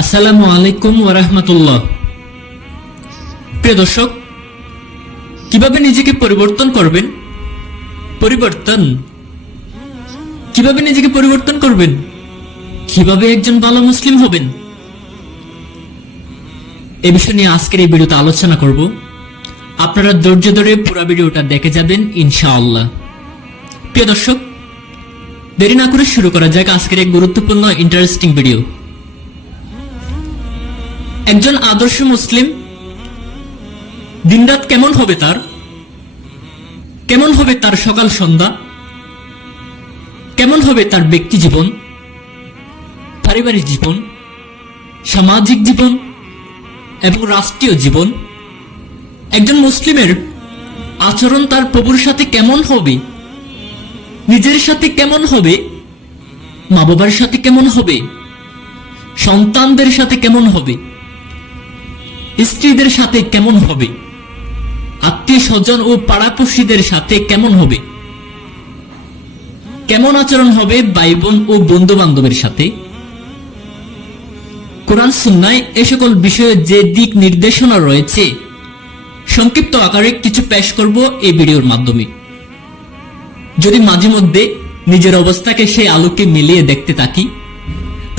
আসসালামু আলাইকুম ওরহমতুল্লাহ প্রিয় দর্শক, কীভাবে নিজেকে পরিবর্তন করবেন? পরিবর্তন? কীভাবে নিজেকে পরিবর্তন করবেন? কীভাবে একজন ভালো মুসলিম হবেন? এ বিষয় নিয়ে আজকের এই ভিডিওতে আলোচনা করব। আপনারা ধৈর্য ধরে পুরো ভিডিওটা দেখে যাবেন, ইনশাআল্লাহ। প্রিয় দর্শক, দেরি না করে শুরু করা যাক আজকের এক গুরুত্বপূর্ণ ইন্টারেস্টিং ভিডিও একজন আদর্শ মুসলিম, দিনরাত কেমন হবে তার? কেমন হবে তার সকাল সন্ধ্যা? কেমন হবে তার ব্যক্তি জীবন? পারিবারিক জীবন? সামাজিক জীবন? এবং রাষ্ট্রীয় জীবন? একজন মুসলিমের আচরণ তার প্রভুর সাথে কেমন হবে? নিজের সাথে কেমন হবে? মা বাবার সাথে কেমন হবে? সন্তানদের সাথে কেমন হবে? স্ত্রীদের সাথে কেমন হবে? আত্মীয় স্বজন ও পাড়াপড়শিদের সাথে কেমন হবে? কেমন আচরণ হবে ভাই বোন ও বন্ধু বান্ধবের সাথে? কোরআন সুন্নায় এ সকল বিষয়ে যে দিক নির্দেশনা রয়েছে, সংক্ষিপ্ত আকারে কিছু পেশ করব এই ভিডিওর মাধ্যমে। যদি মাঝে মধ্যে নিজের অবস্থাকে সেই আলোকে মিলিয়ে দেখতে থাকি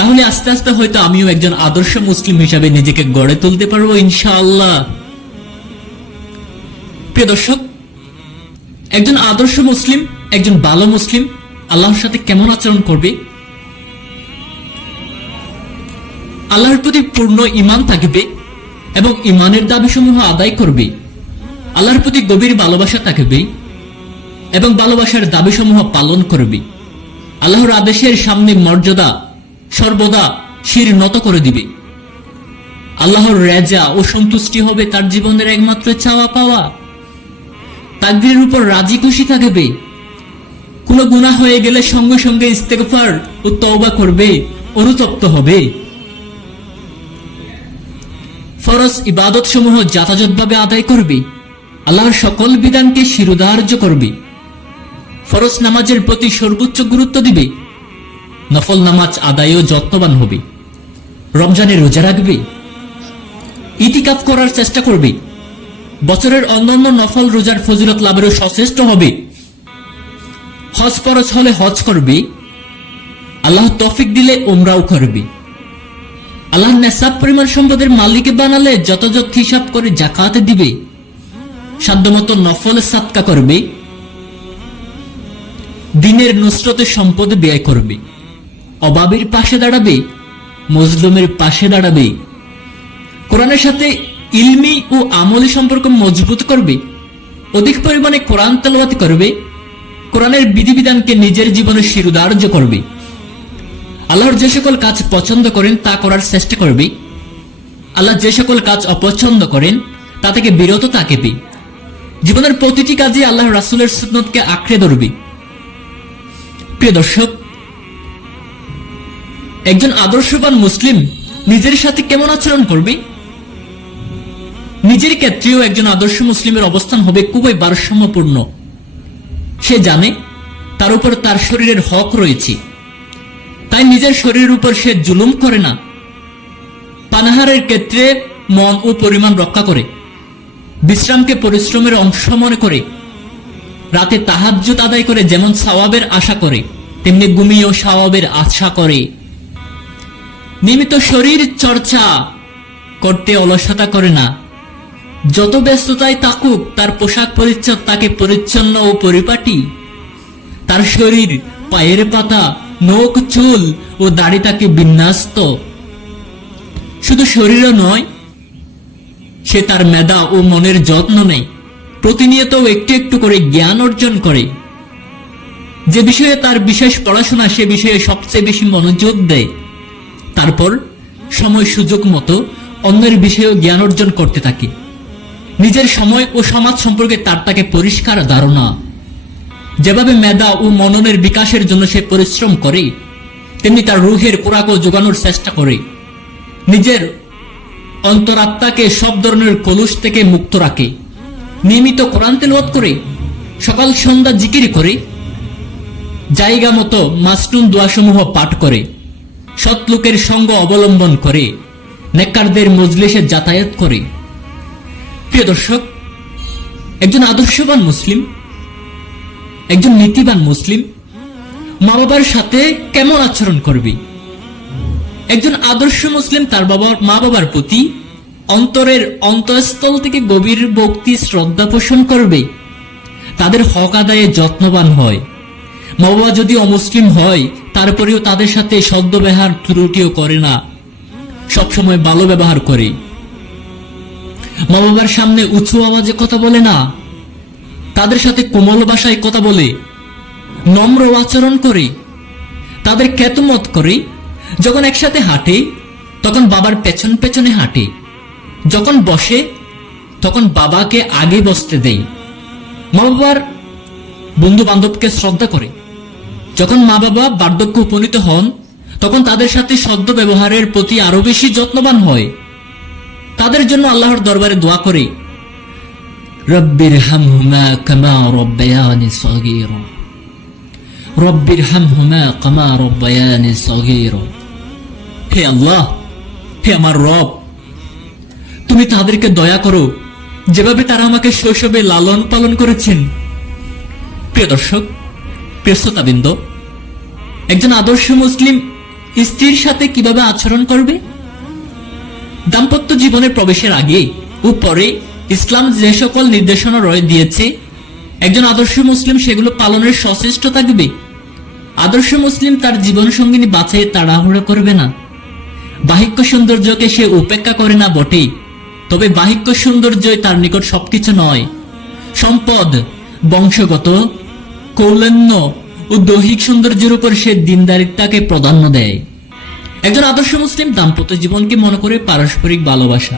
তাহলে আস্তে আস্তে হয়তো আমিও একজন আদর্শ মুসলিম হিসাবে নিজেকে গড়ে তুলতে পারব, ইনশাআল্লাহ। প্রিয় দর্শক, একজন আদর্শ মুসলিম, একজন ভালো মুসলিম আল্লাহর সাথে কেমন আচরণ করবে? আল্লাহর প্রতি পূর্ণ ইমান থাকবে এবং ইমানের দাবিসমূহ আদায় করবে। আল্লাহর প্রতি গভীর ভালোবাসা থাকবে এবং ভালোবাসার দাবিসমূহ পালন করবে। আল্লাহর আদেশের সামনে মর্যাদা সর্বদা শির নত করে দিবে। আল্লাহর রেজা ও সন্তুষ্টি হবে তার জীবনের একমাত্র চাওয়া পাওয়া। তাকদিরের উপর রাজি খুশি থাকবে। কোনো গুণা হয়ে গেলে সঙ্গে সঙ্গে ইস্তেগফার ও তওবা করবে, অনুতপ্ত হবে। ফরজ ইবাদত সমূহ যথাযথভাবে আদায় করবে। আল্লাহর সকল বিধানকে শিরোধার্য করবে। ফরজ নামাজের প্রতি সর্বোচ্চ গুরুত্ব দিবে। নফল নামাজ আদায়েও যত্নবান হবে। রমজানে রোজা রাখবে। ইতিকাফ করার চেষ্টা করবে। বছরের অন্যান্য নফল রোজার ফজিলত লাভেরও সচেষ্ট হবে। হজ ফরজ হলে হজ করবে। আল্লাহ তফিক দিলে ওমরাও করবে। আল্লাহ নেশাব পরিমাণ সম্পদের মালিকে বানালে যথাযথ হিসাব করে জাকাতে দিবে। সাধ্যমতো নফল সাতকা করবে। দিনের নুসরতে সম্পদ ব্যয় করবে। অভাবের পাশে দাঁড়াবে, মজলুমের পাশে দাঁড়াবে। কোরআনের সাথে ইলমি ও আমলি সম্পর্ক মজবুত করবে, অধিক পরিমাণে কোরআন তেলাওয়াত করবে, কোরআনের বিধিবিধানকে নিজের জীবনে শিরোধার্য করবে। আল্লাহর যে সকল কাজ পছন্দ করেন, তা করার চেষ্টা করবে। আল্লাহ যে সকল কাজ অপছন্দ করেন, তা থেকে বিরত থাকবে। জীবনের প্রতিটি কাজে আল্লাহ রাসুলের সুন্নতকে আঁকড়ে ধরবে। প্রিয় দর্শক একজন আদর্শবান মুসলিম নিজের সাথে কেমন আচরণ করবে? নিজের ক্ষেত্রেও একজন আদর্শ মুসলিমের অবস্থান হবে খুবই ভারসাম্যপূর্ণ। সে জানে তার উপর তার শরীরের হক রয়েছে। তাই নিজের শরীরের উপর সে জুলুম করে না। পানাহারের ক্ষেত্রে মন ও পরিমাণ রক্ষা করে। বিশ্রামকে পরিশ্রমের অংশ মনে করে। রাতে তাহাজ্জুদ আদায় করে যেমন সওয়াবের আশা করে, তেমনি ঘুমিয়েও সওয়াবের আশা করে। নিয়মিত শরীর চর্চা করতে অলসতা করে না। যত ব্যস্ততায় তাকুক, তার পোশাক পরিচ্ছদ তাকে পরিচ্ছন্ন ও পরিপাটি। তার শরীর, পায়ের পাতা, নখ, চুল ও দাড়ি তাকে বিন্যাস্ত। শুধু শরীরও নয়, সে তার মেধা ও মনের যত্ন নেয়। প্রতিনিয়ত একটু একটু করে জ্ঞান অর্জন করে। যে বিষয়ে তার বিশেষ পড়াশোনা, সে বিষয়ে সবচেয়ে বেশি মনোযোগ দেয়। তারপর সময় সুযোগ মতো অন্যের বিষয়েও জ্ঞান অর্জন করতে থাকে। নিজের সময় ও সমাজ সম্পর্কে তার তাকে পরিষ্কার ধারণা। যেভাবে মেধা ও মননের বিকাশের জন্য সে পরিশ্রম করে, তেমনি তার রুহের কোরাকও যোগানোর চেষ্টা করে। নিজের অন্তরাত্মাকে সব ধরনের কলুষ থেকে মুক্ত রাখে। নিয়মিত কোরআন তেলওয়াত করে, সকাল সন্ধ্যা জিকির করে, জায়গা মতো মাসটুন দোয়াসমূহ পাঠ করে। সৎ লোকের সঙ্গ অবলম্বন করে নেকারদের মজলিসে যাতায়াত করে। প্রিয় দর্শক, একজন আদর্শবান মুসলিম, একজন নীতিবান মুসলিম মা বাবার সাথে কেমন আচরণ করবে? একজন আদর্শ মুসলিম তার বাবা মা বাবার প্রতি অন্তরের অন্তঃস্থল থেকে গভীর ভক্তি, শ্রদ্ধা পোষণ করবে। তাদের হক আদায়ে যত্নবান হয়। মা বাবা যদি অমুসলিম হয়, তারপরেও তাদের সাথে সদ্ব্যবহার ত্রুটিও করে না। সবসময় ভালো ব্যবহার করে। মা বাবার সামনে উঁচু আওয়াজে কথা বলে না? তাদের সাথে কোমল ভাষায় কথা বলে। নম্র আচরণ করে। তাদের খ্যাতমত করে। যখন একসাথে হাঁটে, তখন বাবার পেছন পেছনে হাঁটে। যখন বসে, তখন বাবাকে আগে বসতে দেয়। মা বাবার বন্ধু বান্ধবকে শ্রদ্ধা করে। যখন মা বাবা বার্ধক্য উপনীত হন, তখন তাদের সাথে সদ্য ব্যবহারের প্রতি আরও বেশি যত্নবান হয়। তাদের জন্য আল্লাহর দরবারে দোয়া করে। হে আল্লাহ, হে আমার রব, তুমি তাদেরকে দয়া করো, যেভাবে তারা আমাকে শৈশবে লালন পালন করেছেন। প্রিয় দর্শক প্রিয় শ্রোতাবৃন্দ একজন আদর্শ মুসলিম স্ত্রীর সাথে কীভাবে আচরণ করবে? দাম্পত্য জীবনে প্রবেশের আগে ও পরে ইসলাম যে সকল নির্দেশনা রয়ে দিয়েছে, একজন আদর্শ মুসলিম সেগুলো পালনের সচেষ্ট থাকবে। আদর্শ মুসলিম তার জীবন সঙ্গিনী বাছাই তাড়াহুড়ো করবে না। বাহিক্য সৌন্দর্যকে সে উপেক্ষা করে না বটেই, তবে বাহিক্য সৌন্দর্যই তার নিকট সবকিছু নয়। সম্পদ, বংশগত কৌলন্য ও দৈহিক সৌন্দর্যের উপর সে দিনদারিতাকে প্রাধান্য দেয়। একজন আদর্শ মুসলিম দাম্পত্য জীবনকে মনে করে পারস্পরিক ভালোবাসা।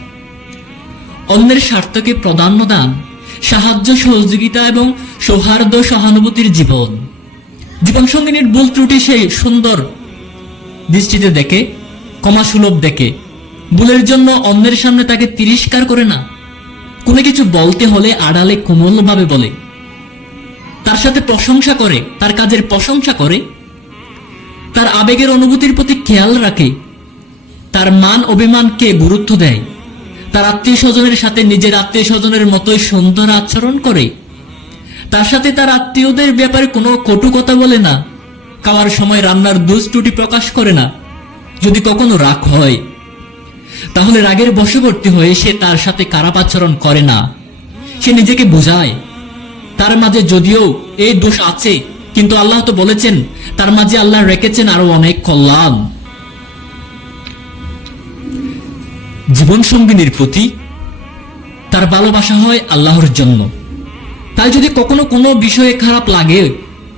অন্যের স্বার্থকে প্রাধান্য দান, সাহায্য, সহযোগিতা এবং সৌহার্দ্য সহানুভূতির জীবন। জীবন সঙ্গিনীর ভুল ত্রুটি সেই সুন্দর দৃষ্টিতে দেখে ক্ষমা সুলভ দেখে। ভুলের জন্য অন্যের সামনে তাকে তিরস্কার করে না। কোনো কিছু বলতে হলে আড়ালে কোমলভাবে বলে। তার সাথে প্রশংসা করে, তার কাজের প্রশংসা করে, তার আবেগের অনুভূতির প্রতি খেয়াল রাখে, তার মান অভিমানকে গুরুত্ব দেয়, তার আত্মীয় স্বজনের সাথে নিজের আত্মীয় স্বজনের মতোই সুন্দর আচরণ করে, তার সাথে তার আত্মীয়দের ব্যাপারে কোনো কটু কথা বলে না, খাওয়ার সময় রান্নার দুষ ত্রুটি প্রকাশ করে না। যদি কখনো রাগ হয়, তাহলে রাগের বশবর্তী হয়ে সে তার সাথে খারাপ আচরণ করে না। সে নিজেকে বোঝায় তার মাঝে যদিও এই দোষ আছে, কিন্তু আল্লাহ তো বলেছেন, তার মাঝে আল্লাহ রেখেছেন আরও অনেক কল্যাণ। জীবন সঙ্গিনীর প্রতি তার ভালোবাসা হয় আল্লাহর জন্য। তাই যদি কখনো কোনো বিষয়ে খারাপ লাগে,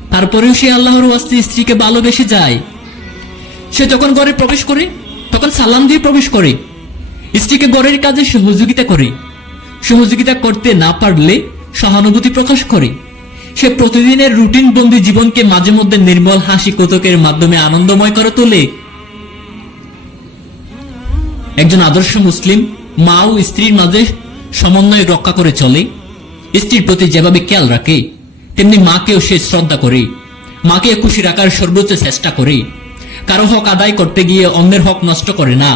তারপরেও সে আল্লাহর ওয়াস্তে স্ত্রীকে ভালোবেসে যায়। সে যখন ঘরে প্রবেশ করে, তখন সালাম দিয়ে প্রবেশ করে। স্ত্রীকে ঘরের কাজে সহযোগিতা করে। সহযোগিতা করতে না পারলে সহানুভূতি প্রকাশ করে। সে প্রতিদিনের রুটিন বন্দি জীবনকে মাঝে মধ্যে নির্মল হাসি কৌতুকের মাধ্যমে আনন্দময় করে তোলে। একজন আদর্শ মুসলিম মা ও স্ত্রীর মাঝে সমন্বয় রক্ষা করে চলে। স্ত্রীর প্রতি যেভাবে খেয়াল রাখে, তেমনি মাকেও সে শ্রদ্ধা করে। মাকে খুশি রাখার সর্বোচ্চ চেষ্টা করে। কারও হক আদায় করতে গিয়ে অন্যের হক নষ্ট করে না।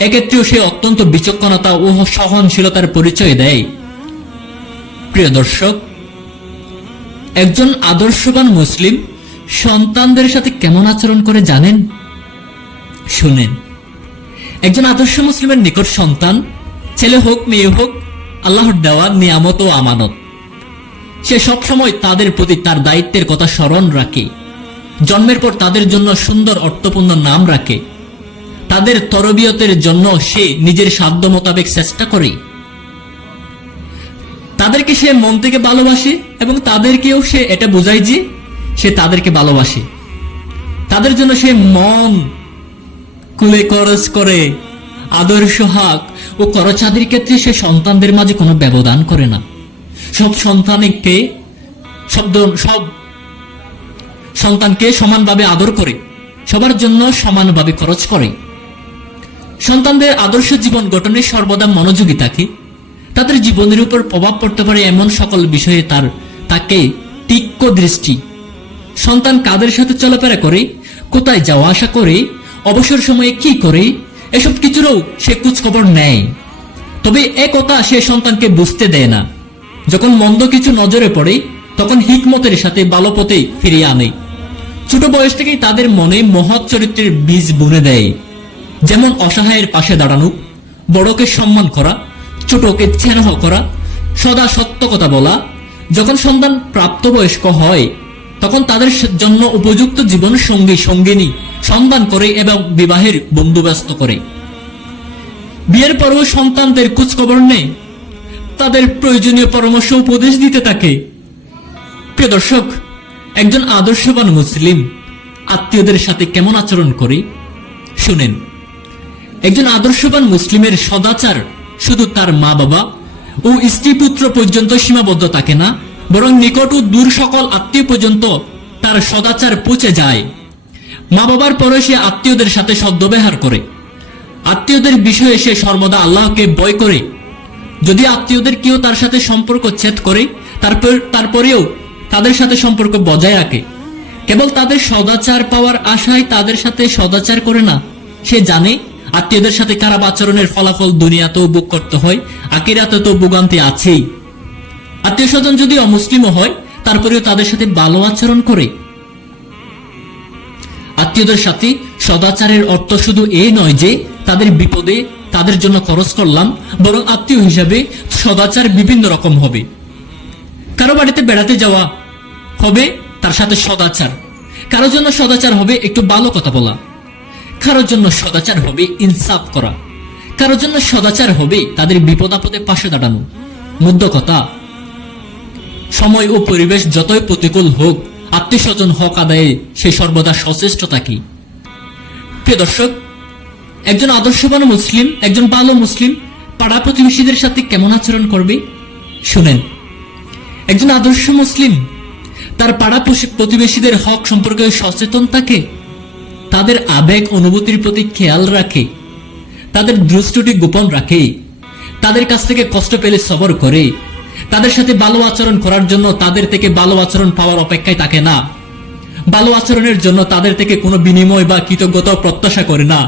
এক্ষেত্রেও সে অত্যন্ত বিচক্ষণতা ও সহনশীলতার পরিচয় দেয়। প্রিয় দর্শক, একজন আদর্শবান মুসলিম সন্তানদের সাথে কেমন আচরণ করে জানেন? শুনেন। একজন আদর্শ মুসলিমের নিকট সন্তান, ছেলে হোক, মেয়ে হোক, আল্লাহর দেওয়া নিয়ামত ও আমানত। সে সবসময় তাদের প্রতি তার দায়িত্বের কথা স্মরণ রাখে। জন্মের পর তাদের জন্য সুন্দর অর্থপূর্ণ নাম রাখে। তাদের তরবিয়তের জন্য সে নিজের সাধ্য মোতাবেক চেষ্টা করে। তাদেরকে সে মন থেকে ভালোবাসে এবং তাদেরকেও সে এটা বোঝায় যে সে তাদেরকে ভালোবাসে। তাদের জন্য সে মন কুলে খরচ করে, আদর্শ হাক ও করচাঁদের ক্ষেত্রে সে সন্তানদের মাঝে কোনো ব্যবধান করে না। সব সন্তানকে শব্দ সব সন্তানকে সমানভাবে আদর করে, সবার জন্য সমানভাবে খরচ করে। সন্তানদের আদর্শ জীবন গঠনে সর্বদা মনোযোগী থাকে। তাদের জীবনের উপর প্রভাব পড়তে পারে এমন সকল বিষয়ে তার, তাকে তীক্ষ্ণ দৃষ্টি। সন্তান কাদের সাথে চলাফেরা করে, কোথায় যাওয়া আসা করে, অবসর সময়ে কি করে, এসব কিছুরও সে খোঁজখবর নেয়। তবে এ কথা সে সন্তানকে বুঝতে দেয় না। যখন মন্দ কিছু নজরে পড়ে, তখন হিকমতের সাথে ভালো ফিরিয়ে আনে। ছোট বয়স থেকেই তাদের মনে মহৎ চরিত্রের বীজ বুনে দেয়। যেমন অসহায়ের পাশে দাঁড়ানো, বড়কে সম্মান করা ছোটকে চেনহ করা, সদা সত্য কথা বলা, যখন সন্তান প্রাপ্তবয়স্ক হয়, তখন তাদের জন্য উপযুক্ত জীবন সঙ্গী, সঙ্গিনী সন্ধান করে এবং বিবাহের বন্দোবস্ত করে। বিয়ের পরেও সন্তানদের খোঁজখবর নেই তাদের প্রয়োজনীয় পরামর্শ উপদেশ দিতে থাকে। প্রিয় দর্শক, একজন আদর্শবান মুসলিম আত্মীয়দের সাথে কেমন আচরণ করে? শুনেন। একজন আদর্শবান মুসলিমের সদাচার শুধু তার মা বাবা ও স্ত্রী পুত্র পর্যন্ত সীমাবদ্ধ থাকে না, বরং নিকট ও দূর সকল আত্মীয় পর্যন্ত তার সদাচার পৌঁছে যায়। মা বাবার পরে সে আত্মীয়দের সাথে সদ্ব্যবহার করে। আত্মীয়দের বিষয়ে সে সর্বদা আল্লাহকে বয় করে। যদি আত্মীয়দের কেউ তার সাথে সম্পর্ক ছেদ করে, তারপর তারপরেও তাদের সাথে সম্পর্ক বজায় রাখে। কেবল তাদের সদাচার পাওয়ার আশায় তাদের সাথে সদাচার করে না, সে জানে আত্মীয়দের সাথে খারাপ আচরণের ফলাফল দুনিয়াতেও ভোগ করতে হয় আকিরাতে তো ভোগান্তি আছেই। আত্মীয় স্বজন যদি অমুসলিমও হয়, তারপরেও তাদের সাথে ভালো আচরণ করে। আত্মীয়দের সাথে সদাচারের অর্থ শুধু এই নয় যে, তাদের বিপদে তাদের জন্য খরচ করলাম, বরং আত্মীয় হিসাবে সদাচার বিভিন্ন রকম হবে। কারও বাড়িতে বেড়াতে যাওয়া হবে, তার সাথে সদাচার। কারও জন্য সদাচার হবে, একটু ভালো কথা বলা। কারোর জন্য সদাচার হবে ইনসাফ করা। কারোর জন্য সদাচার হবে তাদের বিপদ আপদে পাশে দাঁড়ানো। মুদ্র কথা সময় ও পরিবেশ যতই প্রতিকূল হোক আত্মীয় স্বজন হক আদায়ে সে সর্বদা সচেষ্ট থাকি প্রিয় দর্শক, একজন আদর্শবান মুসলিম, একজন ভালো মুসলিম, পাড়া প্রতিবেশীদের সাথে কেমন আচরণ করবে? শুনেন, একজন আদর্শ মুসলিম, তার পাড়া প্রতিবেশীদের হক সম্পর্কে সচেতন থাকে? তাদের আবেগ অনুভূতির প্রতি খেয়াল রাখে, তাদের দৃষ্টিটি গোপন রাখে, তাদের কাছ থেকে কষ্ট পেলে সবর করে, তাদের সাথে ভালো আচরণ করার জন্য তাদের থেকে ভালো আচরণ পাওয়ার অপেক্ষায় থাকে না। ভালো আচরণের জন্য তাদের থেকে কোনো বিনিময় বা কৃতজ্ঞতা প্রত্যাশা করে না।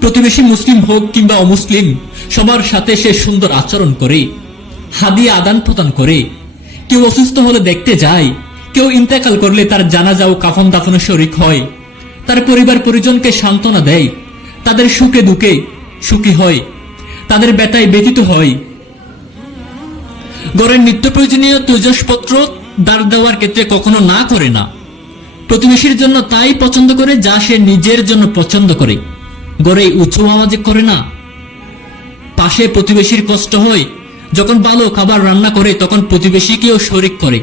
প্রতিবেশী মুসলিম হোক কিংবা অমুসলিম, সবার সাথে সে সুন্দর আচরণ করে, হাদিয়া আদান প্রদান করে। কেউ অসুস্থ হলে দেখতে যায়, কেউ ইন্তেকাল করলে তার জানাজা ও কাফন দাফনে শরিক হয়। তার পরিবার পরিজনকে সান্ত্বনা দেয়। তাদের সুখে দুঃখে সুখী হয়। তাদের ব্যথায় ব্যতীত হয়। গড়ের নিত্য প্রয়োজনীয় তেজসপত্র দাঁড় দেওয়ার ক্ষেত্রে কখনো না করে না। প্রতিবেশীর জন্য তাই পছন্দ করে যা সে নিজের জন্য পছন্দ করে। গড়ে উঁচু আওয়াজে করে না। পাশে প্রতিবেশীর কষ্ট হয়। যখন ভালো খাবার রান্না করে, তখন প্রতিবেশীকেও শরিক করে।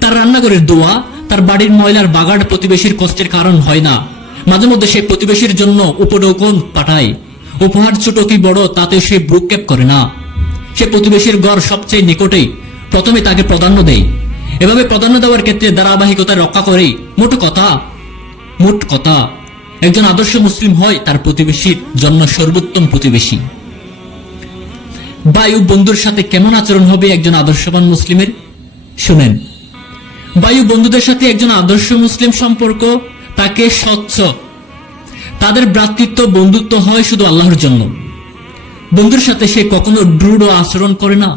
তার রান্নাঘরের দোয়া তার বাড়ির ময়লার বাগাড় প্রতিবেশীর কষ্টের কারণ হয় না। মাঝে মধ্যে সে প্রতিবেশীর জন্য উপঢৌকন পাঠায়। উপহার ছোট কি বড় তাতে সে ভ্রুক্ষেপ করে না। সে প্রতিবেশীর গড় সবচেয়ে নিকটেই প্রথমে তাকে প্রাধান্য দেয়। এভাবে প্রাধান্য দেওয়ার ক্ষেত্রে ধারাবাহিকতা রক্ষা করে। মোট কথা মোট কথা, একজন আদর্শ মুসলিম হয় তার প্রতিবেশীর জন্য সর্বোত্তম প্রতিবেশী। বায়ু বন্ধুর সাথে কেমন আচরণ হবে একজন আদর্শবান মুসলিমের? শুনেন। বায়ু বন্ধুদের সাথে একজন আদর্শ মুসলিম সম্পর্ক, তাকে স্বচ্ছ। তাদের ভ্রাতৃত্ব বন্ধুত্ব হয় শুধু আল্লাহর জন্য। বন্ধুর সাথে সে কখনো দৃঢ় আচরণ করে না,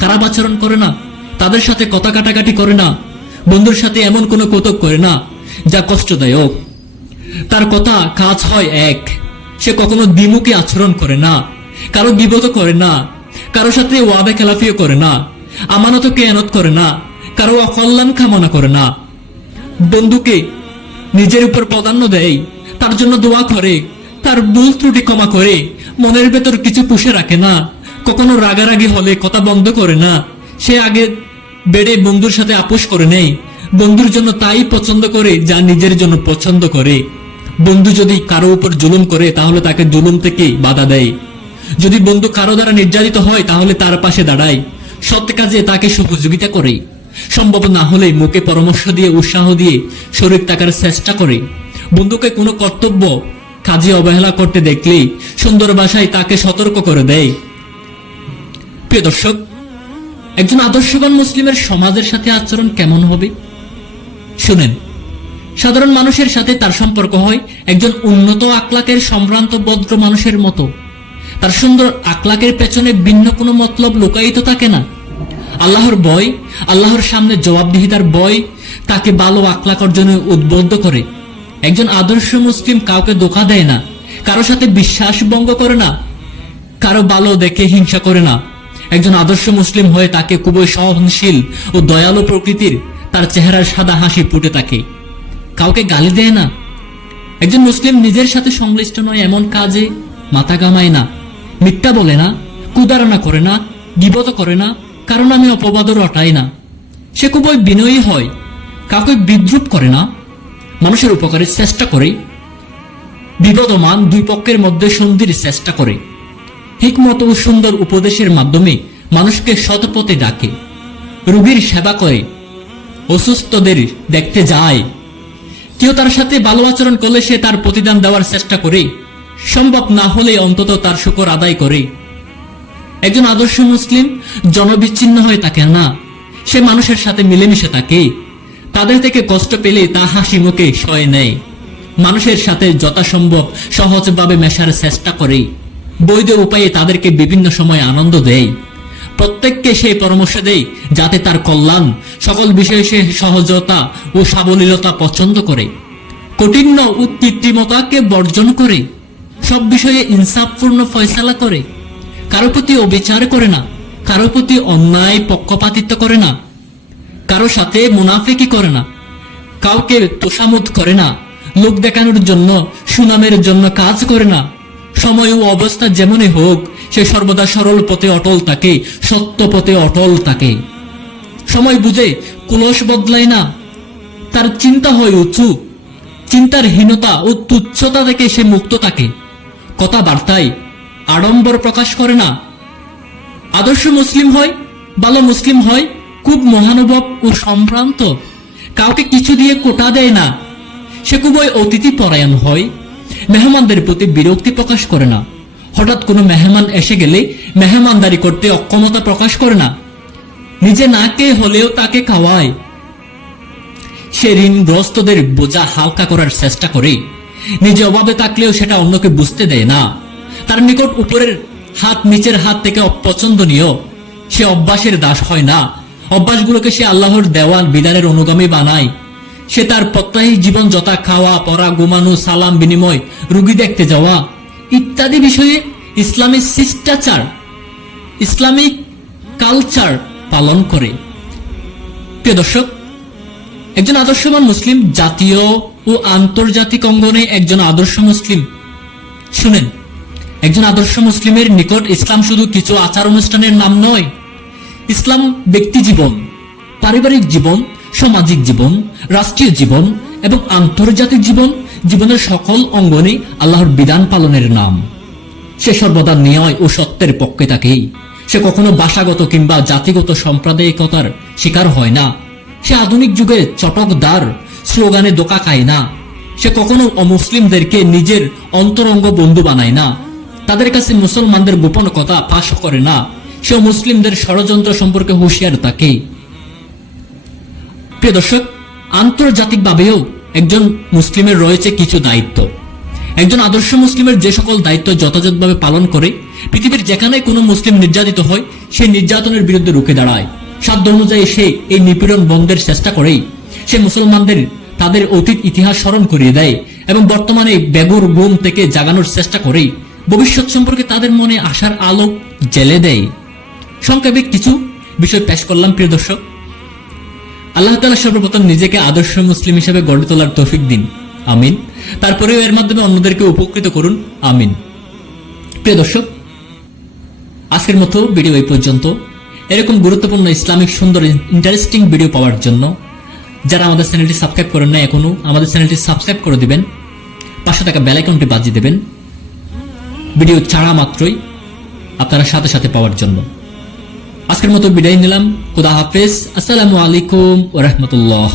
খারাপ আচরণ করে না, তাদের সাথে কথা কাটাকাটি করে না, বন্ধুর সাথে এমন কোনো কৌতুক করে না, যা কষ্টদায়ক। তার কথা কাজ হয় এক, সে কখনো দ্বিমুখী আচরণ করে না, কারও বিপদ করে না, কারও সাথে ওয়াদা খেলাফিও করে না আমানত কেয়ানত করে না কারও অকল্যাণ কামনা করে না। বন্ধুকে নিজের উপর প্রাধান্য দেয়, তার জন্য দোয়া করে, তার ভুল ত্রুটি ক্ষমা করে, মনের ভেতর কিছু পুষে রাখে না। কখনো রাগারাগি হলে কথা বন্ধ করে না। সে আগে বেড়ে বন্ধুর সাথে আপোষ করে নেই বন্ধুর জন্য তাই পছন্দ করে যা নিজের জন্য পছন্দ করে। বন্ধু যদি কারও উপর জুলুম করে, তাহলে তাকে জুলুম থেকে বাধা দেয়। যদি বন্ধু কারও দ্বারা নির্যাতিত হয়, তাহলে তার পাশে দাঁড়ায়। সৎ কাজে তাকে সহযোগিতা করে। সম্ভব না হলে মুখে পরামর্শ দিয়ে, উৎসাহ দিয়ে শরীর থাকার চেষ্টা করে। বন্ধুকে কোনো কর্তব্য কাজে অবহেলা করতে দেখলেই সুন্দর ভাষায় তাকে সতর্ক করে দেয়। প্রিয় দর্শক, একজন আদর্শবান মুসলিমের সমাজের সাথে আচরণ কেমন হবে? শুনেন, সাধারণ মানুষের সাথে তার সম্পর্ক হয় একজন উন্নত আকলাকের সম্ভ্রান্ত ভদ্র মানুষের মতো। তার সুন্দর আকলাকের পেছনে ভিন্ন কোনো মতলব লুকায়িত থাকে না। আল্লাহর ভয় আল্লাহর সামনে জবাবদিহিতার ভয় তাকে ভালো আকলাক অর্জনে উদ্বুদ্ধ করে। একজন আদর্শ মুসলিম কাউকে ধোকা দেয় না, কারও সাথে বিশ্বাস ভঙ্গ করে না, কারও ভালো দেখে হিংসা করে না। একজন আদর্শ মুসলিম হয়ে তাকে খুবই সহনশীল ও দয়ালু প্রকৃতির তার চেহারার সাদা হাসি ফুটে থাকে। কাউকে গালি দেয় না। একজন মুসলিম নিজের সাথে সংশ্লিষ্ট নয় এমন কাজে মাথা গামায় না। মিথ্যা বলে না কুদারণা করে না, গিবত করে না কারণ আমি অপবাদ রটাই না। সে খুবই বিনয়ী হয়। কাউকে বিদ্রুপ করে না। মানুষের উপকারের চেষ্টা করে। বিবদমান দুই পক্ষের মধ্যে সন্ধির চেষ্টা করে। হিকমত ও সুন্দর উপদেশের মাধ্যমে মানুষকে শতপথে ডাকে। রোগীর সেবা করে। অসুস্থদের দেখতে যায়। কেউ তার সাথে ভালো আচরণ করলে সে তার প্রতিদান দেওয়ার চেষ্টা করে। সম্ভব না হলে অন্তত তার শুকর আদায় করে। একজন আদর্শ মুসলিম জনবিচ্ছিন্ন হয়ে থাকে না। সে মানুষের সাথে মিলেমিশে থাকে। তাদের থেকে কষ্ট পেলে তা হাসি মুখে সয়ে নেয়। মানুষের সাথে যথাসম্ভব সহজভাবে মেশার চেষ্টা করে। বৈধ উপায়ে তাদেরকে বিভিন্ন সময় আনন্দ দেয়। প্রত্যেককে সেই পরামর্শ দেয় যাতে তার কল্যাণ সকল বিষয়ে সে সহজতা ও সাবলীলতা পছন্দ করে। কঠিন্য ও কৃত্রিমতাকে বর্জন করে। সব বিষয়ে ইনসাফপূর্ণ ফয়সালা করে। কারও প্রতি অবিচার করে না, কারও প্রতি অন্যায় পক্ষপাতিত্ব করে না, কারও সাথে মুনাফেকি করে না, কাউকে তোষামত করে না, লোক দেখানোর জন্য, সুনামের জন্য কাজ করে না, সময় ও অবস্থা যেমনই হোক, সে সর্বদা সরল পথে অটল থাকে, সত্য পথে অটল থাকে। সময় বুঝে কুলস বদলায় না, তার চিন্তা হয় উঁচু, চিন্তার হীনতা ও তুচ্ছতা থেকে সে মুক্ত থাকে। কথাবার্তায় আড়ম্বর প্রকাশ করে না। আদর্শ মুসলিম হয়, ভালো মুসলিম হয়, খুব মহানুভব ও সম্ভ্রান্ত। কাউকে কিছু দিয়ে কোটা দেয় না। সে খুবই অতিথি পরায়ণ হয়, মেহমানদের প্রতি বিরক্তি প্রকাশ করে না। হঠাৎ কোনো মেহমান এসে গেলে মেহমানদারি করতে অক্ষমতা প্রকাশ করে না। নিজে না কে হলেও তাকে খাওয়ায়। সে ঋণগ্রস্তদের বোঝা হালকা করার চেষ্টা করে। নিজে অভাবে থাকলেও সেটা অন্যকে বুঝতে দেয় না। তার নিকট উপরের হাত নিচের হাত থেকে অপছন্দনীয়। সে অভ্যাসের দাস হয় না। অভ্যাসগুলোকে সে আল্লাহর দেওয়ান, বিধানের অনুগামী বানায়। সে তার প্রত্যাহী জীবন, যথা খাওয়া, পড়া, ঘুমানো, সালাম, বিনিময়, রুগী দেখতে যাওয়া ইত্যাদি বিষয়ে ইসলামী শিষ্টাচার ইসলামিক কালচার পালন করে। প্রিয় দর্শক, একজন আদর্শবান মুসলিম জাতীয় ও আন্তর্জাতিক অঙ্গনে একজন আদর্শ মুসলিম। শুনেন। একজন আদর্শ মুসলিমের নিকট ইসলাম শুধু কিছু আচার অনুষ্ঠানের নাম নয়। ইসলাম ব্যক্তি জীবন, পারিবারিক জীবন, সামাজিক জীবন, রাষ্ট্রীয় জীবন এবং আন্তর্জাতিক জীবন, জীবনের সকল অঙ্গনে আল্লাহর বিধান পালনের নাম। সে সর্বদা ন্যায় ও সত্যের পক্ষে থাকেই। সে কখনো ভাষাগত কিংবা জাতিগত সাম্প্রদায়িকতার শিকার হয় না। সে আধুনিক যুগের চটকদার স্লোগানে দোকা খায় না। সে কখনো অমুসলিমদেরকে নিজের অন্তরঙ্গ বন্ধু বানায় না। তাদের কাছে মুসলমানদের গোপন কথা ফাঁস করে না। সে মুসলিমদের ষড়যন্ত্র সম্পর্কে হুঁশিয়ার থাকে প্রিয় দর্শক, আন্তর্জাতিকভাবেও একজন মুসলিমের রয়েছে কিছু দায়িত্ব। একজন আদর্শ মুসলিমের যে সকল দায়িত্ব যথাযথভাবে পালন করে, পৃথিবীর যেখানে কোনো মুসলিম নির্যাতিত হয়, সে নির্যাতনের বিরুদ্ধে রুখে দাঁড়ায়। সাধ্য অনুযায়ী সে এই নিপীড়ন বন্ধের চেষ্টা করেই সে মুসলমানদের তাদের অতীত ইতিহাস স্মরণ করিয়ে দেয় এবং বর্তমানে বেগুর গুম থেকে জাগানোর চেষ্টা করেই ভবিষ্যৎ সম্পর্কে তাদের মনে আশার আলো জেলে দেয়। সংক্ষেপে কিছু বিষয় পেশ করলাম, প্রিয় দর্শক। আল্লাহ তালা সর্বপ্রথম নিজেকে আদর্শ মুসলিম হিসেবে গড়ে তোলার তৌফিক দিন। আমিন। তারপরেও এর মাধ্যমে অন্যদেরকে উপকৃত করুন। আমিন। প্রিয় দর্শক, আজকের মতো ভিডিও এই পর্যন্ত। এরকম গুরুত্বপূর্ণ ইসলামিক সুন্দর ইন্টারেস্টিং ভিডিও পাওয়ার জন্য যারা আমাদের চ্যানেলটি সাবস্ক্রাইব করেন না এখনও আমাদের চ্যানেলটি সাবস্ক্রাইব করে দিবেন। পাশে থাকা বেল আইকনটি বাজিয়ে দেবেন। ভিডিও ছাড়া মাত্রই আপনারা সাথে সাথে পাওয়ার জন্য। আজকের মতো বিদায় নিলাম। খুদা হাফেজ। আসসালামু আলাইকুম ওরহমতুল্লাহ